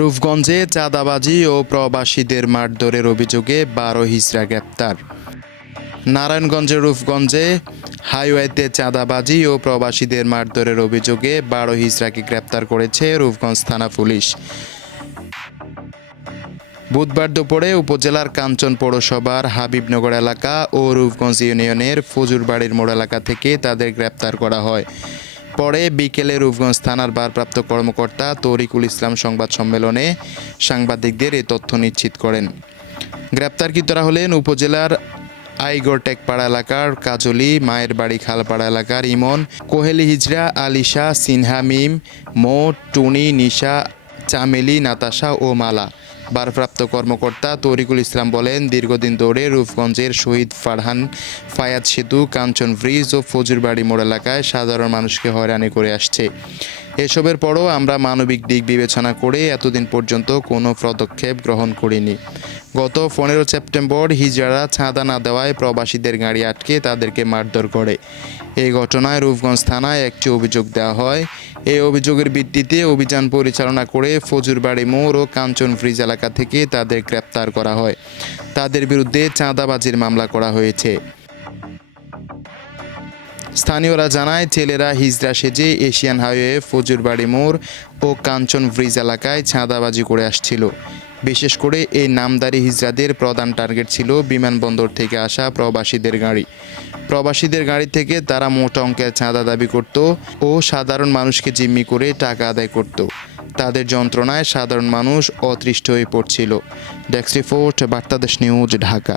রূপগঞ্জে চাঁদাবাজি ও প্রবাসীদের মারধরের অভিযোগে বারো হিজড়া গ্রেপ্তার। নারায়ণগঞ্জের রূপগঞ্জে হাইওয়েতে চাঁদাবাজি ও প্রবাসীদের মারধরের অভিযোগে বারো হিজড়াকে গ্রেপ্তার করেছে রূপগঞ্জ থানা পুলিশ। বুধবার দুপুরে উপজেলার কাঞ্চন পৌরসভার হাবিবনগর এলাকা ও রূপগঞ্জ ইউনিয়নের ফজুরবাড়ির মোড় এলাকা থেকে তাদের গ্রেপ্তার করা হয়। পরে বিকেলে রূপগঞ্জ থানার ভারপ্রাপ্ত কর্মকর্তা তরিকুল ইসলাম সংবাদ সম্মেলনে সাংবাদিকদের এই তথ্য নিশ্চিত করেন। গ্রেপ্তারকৃতরা হলেন উপজেলার আইগর টেকপাড়া এলাকার কাজলি, মায়ের বাড়ি খালপাড়া এলাকার ইমন, কোহেলি হিজরা, আলিশা, সিনহা মিম, মো, টুনি, নিশা, চামেলি, নাতাশা ও মালা। ভারপ্রাপ্ত কর্মকর্তা তরিকুল ইসলাম বলেন, দীর্ঘদিন ধরে রূপগঞ্জের শহীদ ফারহান ফায়াত সেতু, কাঞ্চন ব্রিজ ও ফজুরবাড়ি মোড় এলাকায় সাধারণ মানুষকে হয়রানি করে আসছে। এসবের পরও আমরা মানবিক দিক বিবেচনা করে এতদিন পর্যন্ত কোনো পদক্ষেপ গ্রহণ করিনি। গত পনেরো সেপ্টেম্বর হিজড়ারা ছাঁদা না দেওয়ায় প্রবাসীদের গাড়ি আটকে তাদেরকে মারধর করে। এই ঘটনায় রূপগঞ্জ থানায় একটি অভিযোগ দেওয়া হয়। এই অভিযোগের ভিত্তিতে অভিযান পরিচালনা করে ফজুরবাড়ি মোড় ও কাঞ্চন ব্রিজ এলাকা থেকে তাদের গ্রেপ্তার করা হয়। তাদের বিরুদ্ধে চাঁদাবাজির মামলা করা হয়েছে। স্থানীয়রা জানায়, ছেলেরা হিজড়া সেজে এশিয়ান হাইওয়ে ফজুরবাড়ি মোড় ও কাঞ্চন ব্রিজ এলাকায় চাঁদাবাজি করে আসছিল। বিশেষ করে এই নামদারি হিজড়াদের প্রধান টার্গেট ছিল বিমানবন্দর থেকে আসা প্রবাসীদের গাড়ি। প্রবাসীদের গাড়ি থেকে তারা মোটা অঙ্কের চাঁদা দাবি করত ও সাধারণ মানুষকে জিম্মি করে টাকা আদায় করত। তাদের যন্ত্রণায় সাধারণ মানুষ অতৃষ্ট হয়ে পড়ছিল। ডেক্স রিপোর্ট, বার্তাদেশ নিউজ, ঢাকা।